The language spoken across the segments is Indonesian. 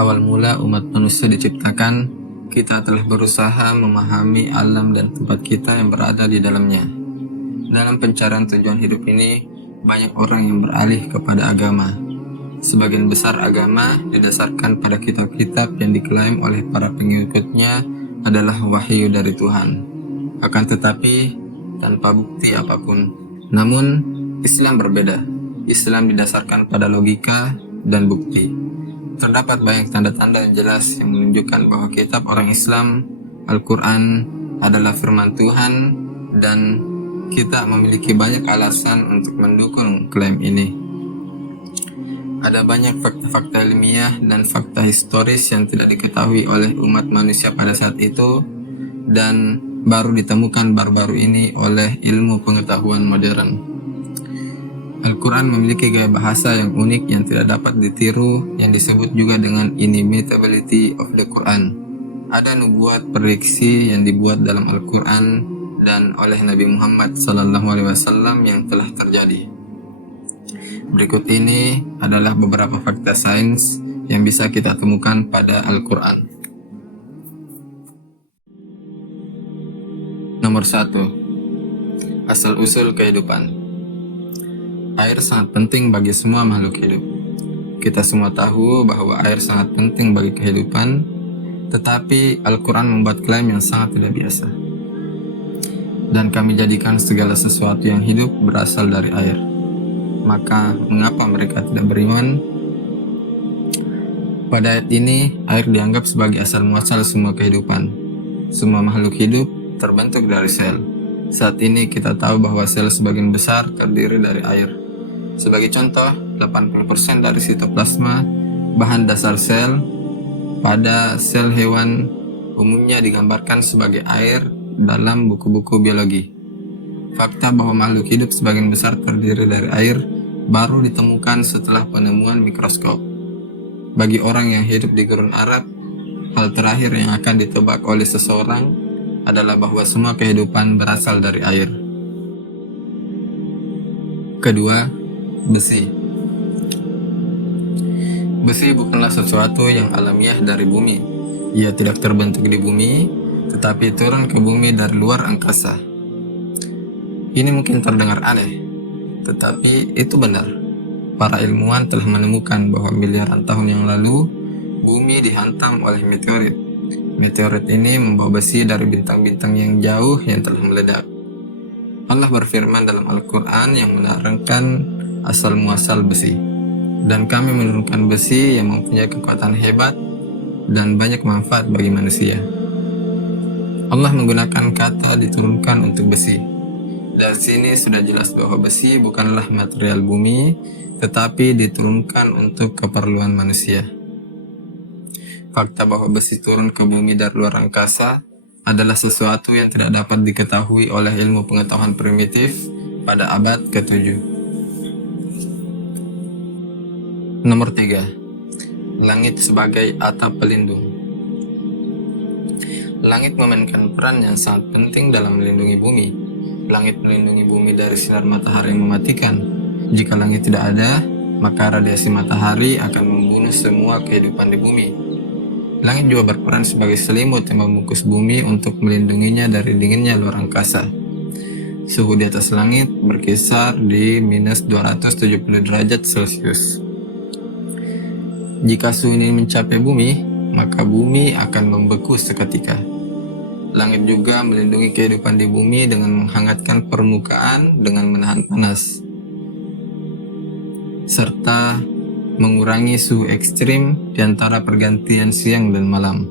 Awal mula umat manusia diciptakan, kita telah berusaha memahami alam dan tempat kita yang berada di dalamnya. Dalam pencarian tujuan hidup ini, banyak orang yang beralih kepada agama. Sebagian besar agama didasarkan pada kitab-kitab yang diklaim oleh para pengikutnya adalah wahyu dari Tuhan. Akan tetapi, tanpa bukti apapun. Namun, Islam berbeda. Islam didasarkan pada logika dan bukti. Terdapat banyak tanda-tanda yang jelas yang menunjukkan bahwa kitab orang Islam, Al-Quran, adalah firman Tuhan, dan kita memiliki banyak alasan untuk mendukung klaim ini. Ada banyak fakta-fakta ilmiah dan fakta historis yang tidak diketahui oleh umat manusia pada saat itu, dan baru ditemukan baru-baru ini oleh ilmu pengetahuan modern. Al-Quran memiliki gaya bahasa yang unik yang tidak dapat ditiru, yang disebut juga dengan inimitability of the Quran. Ada nubuat prediksi yang dibuat dalam Al-Quran dan oleh Nabi Muhammad SAW yang telah terjadi. Berikut ini adalah beberapa fakta sains yang bisa kita temukan pada Al-Quran. Nomor 1. Asal-usul kehidupan. Air sangat penting bagi semua makhluk hidup. Kita semua tahu bahwa air sangat penting bagi kehidupan, tetapi Al-Quran membuat klaim yang sangat tidak biasa. Dan kami jadikan segala sesuatu yang hidup berasal dari air. Maka, mengapa mereka tidak beriman? Pada ayat ini, air dianggap sebagai asal muasal semua kehidupan. Semua makhluk hidup terbentuk dari sel. Saat ini kita tahu bahwa sel sebagian besar terdiri dari air. Sebagai contoh, 80% dari sitoplasma, bahan dasar sel, pada sel hewan umumnya digambarkan sebagai air dalam buku-buku biologi. Fakta bahwa makhluk hidup sebagian besar terdiri dari air baru ditemukan setelah penemuan mikroskop. Bagi orang yang hidup di Gurun Arab, hal terakhir yang akan ditebak oleh seseorang adalah bahwa semua kehidupan berasal dari air. Kedua, besi. Besi bukanlah sesuatu yang alamiah dari bumi. Ia tidak terbentuk di bumi, tetapi turun ke bumi dari luar angkasa. Ini mungkin terdengar aneh, tetapi itu benar. Para ilmuwan telah menemukan bahwa miliaran tahun yang lalu, bumi dihantam oleh meteorit. Meteorit ini membawa besi dari bintang-bintang yang jauh yang telah meledak. Allah berfirman dalam Al-Quran yang menerangkan asal muasal besi. Dan kami menurunkan besi yang mempunyai kekuatan hebat dan banyak manfaat bagi manusia. Allah menggunakan kata diturunkan untuk besi. Dari sini sudah jelas bahwa besi bukanlah material bumi, tetapi diturunkan untuk keperluan manusia. Fakta bahwa besi turun ke bumi dari luar angkasa adalah sesuatu yang tidak dapat diketahui oleh ilmu pengetahuan primitif pada abad ke-7. Nomor 3. Langit sebagai atap pelindung. Langit memainkan peran yang sangat penting dalam melindungi bumi. Langit melindungi bumi dari sinar matahari yang mematikan. Jika langit tidak ada, maka radiasi matahari akan membunuh semua kehidupan di bumi. Langit juga berperan sebagai selimut yang membungkus bumi untuk melindunginya dari dinginnya luar angkasa. Suhu di atas langit berkisar di minus 270 derajat Celcius. Jika suhu ini mencapai bumi, maka bumi akan membeku seketika. Langit juga melindungi kehidupan di bumi dengan menghangatkan permukaan dengan menahan panas, serta mengurangi suhu ekstrim di antara pergantian siang dan malam.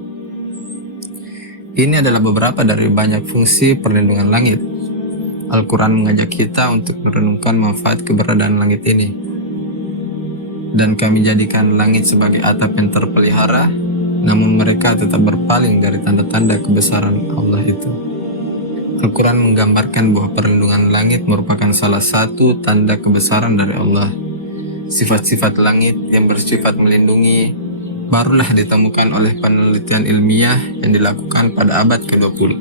Ini adalah beberapa dari banyak fungsi perlindungan langit. Al-Quran mengajak kita untuk merenungkan manfaat keberadaan langit ini. Dan kami jadikan langit sebagai atap yang terpelihara, namun mereka tetap berpaling dari tanda-tanda kebesaran Allah itu. Al-Quran menggambarkan bahwa perlindungan langit merupakan salah satu tanda kebesaran dari Allah. Sifat-sifat langit yang bersifat melindungi barulah ditemukan oleh penelitian ilmiah yang dilakukan pada abad ke-20.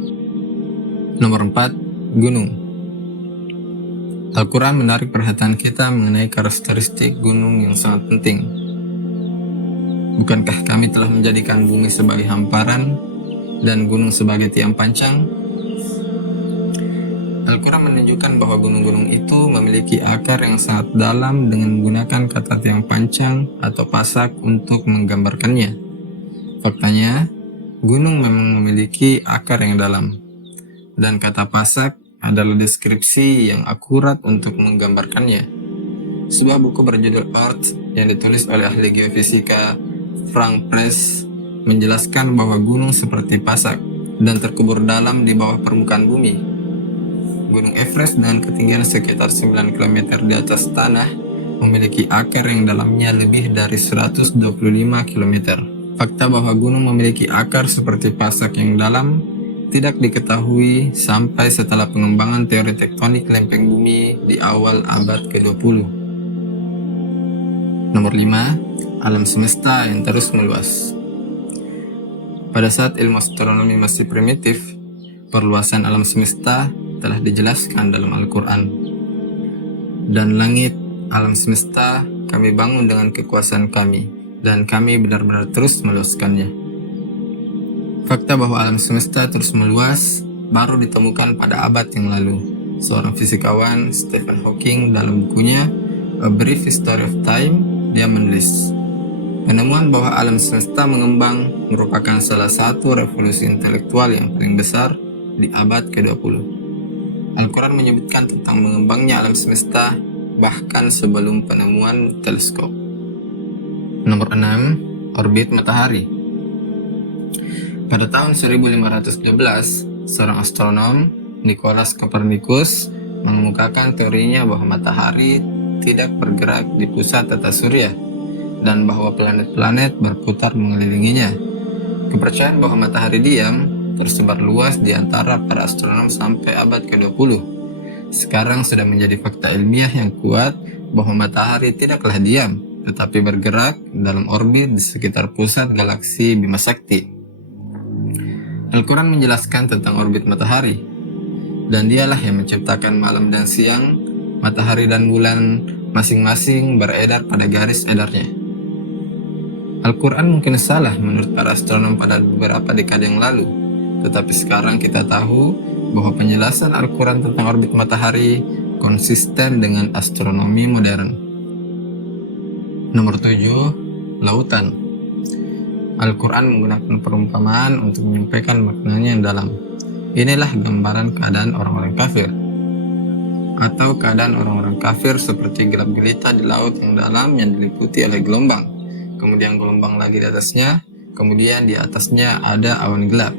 Nomor 4. Gunung. Al-Quran menarik perhatian kita mengenai karakteristik gunung yang sangat penting. Bukankah kami telah menjadikan bumi sebagai hamparan dan gunung sebagai tiang pancang? Al-Quran menunjukkan bahwa gunung-gunung itu memiliki akar yang sangat dalam dengan menggunakan kata tiang pancang atau pasak untuk menggambarkannya. Faktanya, gunung memang memiliki akar yang dalam, dan kata pasak adalah deskripsi yang akurat untuk menggambarkannya. Sebuah buku berjudul Earth yang ditulis oleh ahli geofisika Frank Press menjelaskan bahwa gunung seperti pasak dan terkubur dalam di bawah permukaan bumi. Gunung Everest dengan ketinggian sekitar 9 km di atas tanah memiliki akar yang dalamnya lebih dari 125 km. Fakta bahwa gunung memiliki akar seperti pasak yang dalam tidak diketahui sampai setelah pengembangan teori tektonik lempeng bumi di awal abad ke-20. Nomor 5. Alam semesta yang terus meluas. Pada saat ilmu astronomi masih primitif, perluasan alam semesta telah dijelaskan dalam Al-Quran. Dan langit, alam semesta, kami bangun dengan kekuasaan kami, dan kami benar-benar terus meluaskannya. Fakta bahwa alam semesta terus meluas baru ditemukan pada abad yang lalu. Seorang fisikawan, Stephen Hawking, dalam bukunya A Brief History of Time, dia menulis, penemuan bahwa alam semesta mengembang merupakan salah satu revolusi intelektual yang paling besar di abad ke-20. Al-Quran menyebutkan tentang mengembangnya alam semesta bahkan sebelum penemuan teleskop. Nomor 6. Orbit matahari. Pada tahun 1512, seorang astronom, Nicolaus Copernicus, mengemukakan teorinya bahwa matahari tidak bergerak di pusat tata surya dan bahwa planet-planet berputar mengelilinginya. Kepercayaan bahwa matahari diam tersebar luas di antara para astronom sampai abad ke-20. Sekarang sudah menjadi fakta ilmiah yang kuat bahwa matahari tidaklah diam, tetapi bergerak dalam orbit di sekitar pusat galaksi Bima Sakti. Al-Quran menjelaskan tentang orbit matahari, dan dialah yang menciptakan malam dan siang, matahari dan bulan masing-masing beredar pada garis edarnya. Al-Quran mungkin salah menurut para astronom pada beberapa dekade yang lalu, tetapi sekarang kita tahu bahwa penjelasan Al-Quran tentang orbit matahari konsisten dengan astronomi modern. Nomor 7. Lautan. Al-Quran menggunakan perumpamaan untuk menyampaikan maknanya yang dalam. Inilah gambaran keadaan orang-orang kafir, atau keadaan orang-orang kafir seperti gelap gulita di laut yang dalam yang diliputi oleh gelombang, kemudian gelombang lagi di atasnya, kemudian di atasnya ada awan gelap.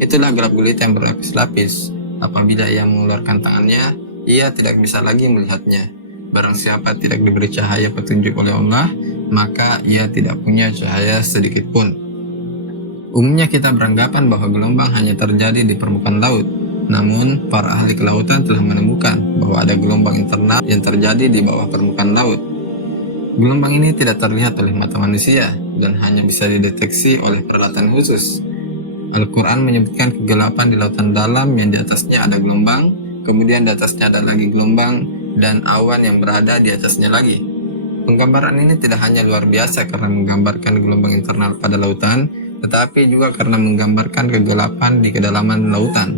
Itulah gelap gulita yang berlapis-lapis. Apabila ia mengeluarkan tangannya, ia tidak bisa lagi melihatnya. Barang siapa tidak diberi cahaya petunjuk oleh Allah, maka ia tidak punya cahaya sedikit pun. Umumnya kita beranggapan bahwa gelombang hanya terjadi di permukaan laut. Namun, para ahli kelautan telah menemukan bahwa ada gelombang internal yang terjadi di bawah permukaan laut. Gelombang ini tidak terlihat oleh mata manusia dan hanya bisa dideteksi oleh peralatan khusus. Al-Quran menyebutkan kegelapan di lautan dalam yang di atasnya ada gelombang, kemudian di atasnya ada lagi gelombang, dan awan yang berada di atasnya lagi. Penggambaran ini tidak hanya luar biasa karena menggambarkan gelombang internal pada lautan, tetapi juga karena menggambarkan kegelapan di kedalaman lautan.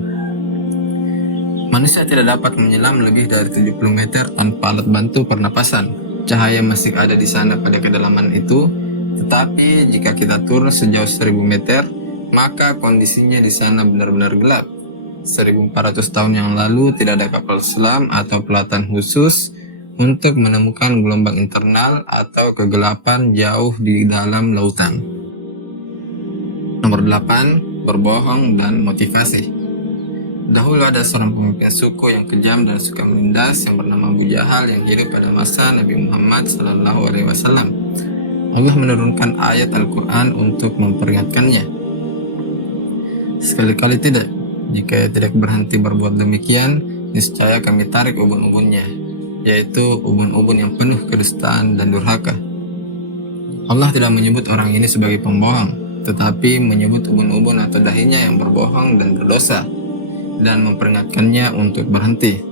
Manusia tidak dapat menyelam lebih dari 70 meter tanpa alat bantu pernapasan. Cahaya masih ada di sana pada kedalaman itu, tetapi jika kita turun sejauh 1000 meter, maka kondisinya di sana benar-benar gelap. 1400 tahun yang lalu tidak ada kapal selam atau pelatan khusus untuk menemukan gelombang internal atau kegelapan jauh di dalam lautan. Nomor 8. Berbohong dan motivasi. Dahulu ada seorang pemimpin suku yang kejam dan suka menindas yang bernama Abu Jahal yang hidup pada masa Nabi Muhammad SAW. Allah menurunkan ayat Al-Quran untuk memperingatkannya. Sekali-kali tidak. Jika ia tidak berhenti berbuat demikian, niscaya kami tarik ubun-ubunnya, yaitu ubun-ubun yang penuh kedustaan dan durhaka. Allah tidak menyebut orang ini sebagai pembohong, tetapi menyebut ubun-ubun atau dahinya yang berbohong dan berdosa, dan memperingatkannya untuk berhenti.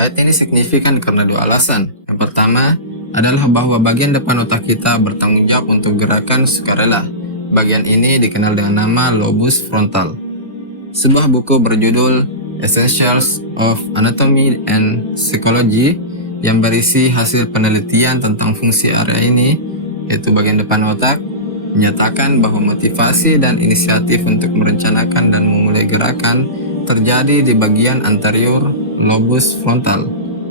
Ayat ini signifikan karena dua alasan. Yang pertama, adalah bahwa bagian depan otak kita bertanggung jawab untuk gerakan sukarela. Bagian ini dikenal dengan nama lobus frontal. Sebuah buku berjudul Essentials of Anatomy and Psychology yang berisi hasil penelitian tentang fungsi area ini, yaitu bagian depan otak, menyatakan bahwa motivasi dan inisiatif untuk merencanakan dan memulai gerakan terjadi di bagian anterior lobus frontal,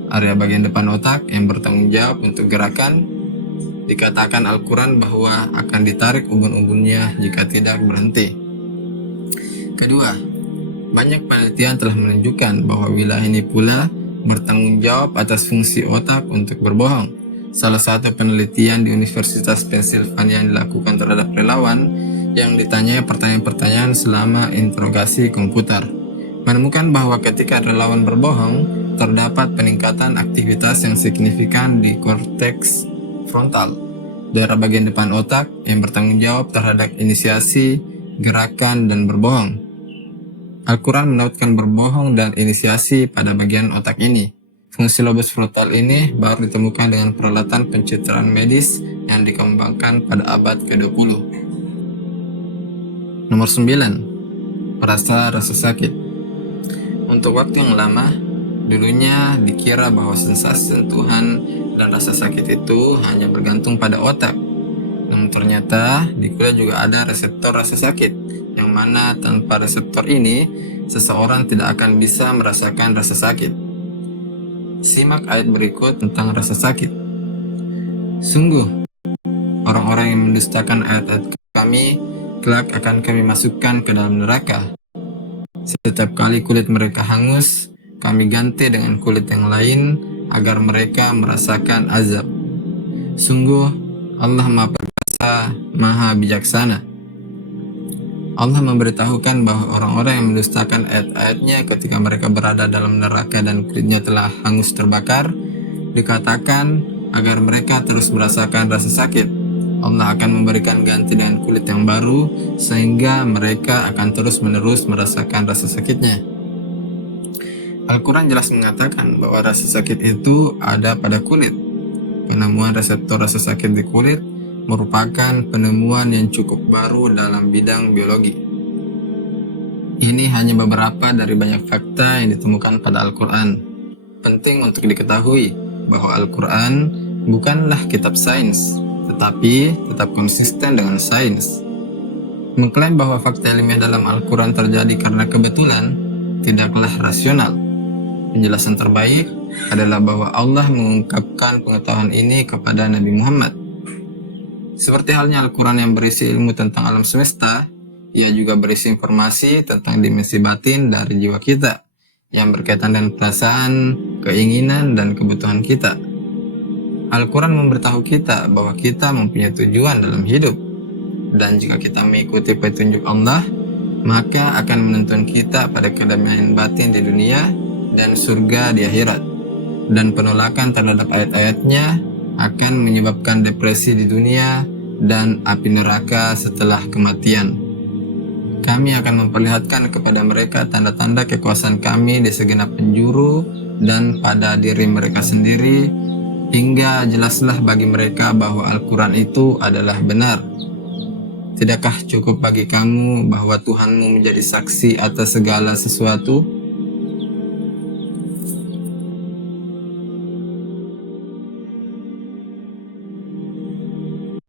area bagian depan otak yang bertanggung jawab untuk gerakan. Dikatakan Al-Quran bahwa akan ditarik ubun-ubunnya jika tidak berhenti. Kedua, banyak penelitian telah menunjukkan bahwa wilayah ini pula bertanggung jawab atas fungsi otak untuk berbohong. Salah satu penelitian di Universitas Pennsylvania yang dilakukan terhadap relawan yang ditanyai pertanyaan-pertanyaan selama interogasi komputer menemukan bahwa ketika relawan berbohong, terdapat peningkatan aktivitas yang signifikan di korteks frontal, daerah bagian depan otak yang bertanggung jawab terhadap inisiasi, gerakan, dan berbohong. Al-Quran menautkan berbohong dan inisiasi pada bagian otak ini. Fungsi lobus frontal ini baru ditemukan dengan peralatan pencitraan medis yang dikembangkan pada abad ke-20. Nomor 9. Rasa sakit. Untuk waktu yang lama, dulunya dikira bahwa sensasi sentuhan dan rasa sakit itu hanya bergantung pada otak. Namun ternyata di kulit juga ada reseptor rasa sakit, yang mana tanpa reseptor ini, seseorang tidak akan bisa merasakan rasa sakit. Simak ayat berikut tentang rasa sakit. Sungguh, orang-orang yang mendustakan ayat-ayat kami, kelak akan kami masukkan ke dalam neraka. Setiap kali kulit mereka hangus, kami ganti dengan kulit yang lain agar mereka merasakan azab. Sungguh, Allah Maha Perkasa, Maha Bijaksana. Allah memberitahukan bahwa orang-orang yang mendustakan ayat-ayatnya ketika mereka berada dalam neraka dan kulitnya telah hangus terbakar, dikatakan agar mereka terus merasakan rasa sakit. Allah akan memberikan ganti dengan kulit yang baru, sehingga mereka akan terus-menerus merasakan rasa sakitnya. Al-Quran jelas mengatakan bahwa rasa sakit itu ada pada kulit. Penemuan reseptor rasa sakit di kulit merupakan penemuan yang cukup baru dalam bidang biologi. Ini hanya beberapa dari banyak fakta yang ditemukan pada Al-Quran. Penting untuk diketahui bahwa Al-Quran bukanlah kitab sains, tetapi tetap konsisten dengan sains. Mengklaim bahwa fakta ilmiah dalam Al-Quran terjadi karena kebetulan tidaklah rasional. Penjelasan terbaik adalah bahwa Allah mengungkapkan pengetahuan ini kepada Nabi Muhammad. Seperti halnya Al-Quran yang berisi ilmu tentang alam semesta, ia juga berisi informasi tentang dimensi batin dari jiwa kita, yang berkaitan dengan perasaan, keinginan, dan kebutuhan kita. Al-Quran memberitahu kita bahwa kita mempunyai tujuan dalam hidup, dan jika kita mengikuti petunjuk Allah, maka akan menuntun kita pada kedamaian batin di dunia dan surga di akhirat. Dan penolakan terhadap ayat-ayatnya akan menyebabkan depresi di dunia dan api neraka setelah kematian. Kami akan memperlihatkan kepada mereka tanda-tanda kekuasaan kami di segenap penjuru dan pada diri mereka sendiri, hingga jelaslah bagi mereka bahwa Al-Quran itu adalah benar. Tidakkah cukup bagi kamu bahwa Tuhanmu menjadi saksi atas segala sesuatu?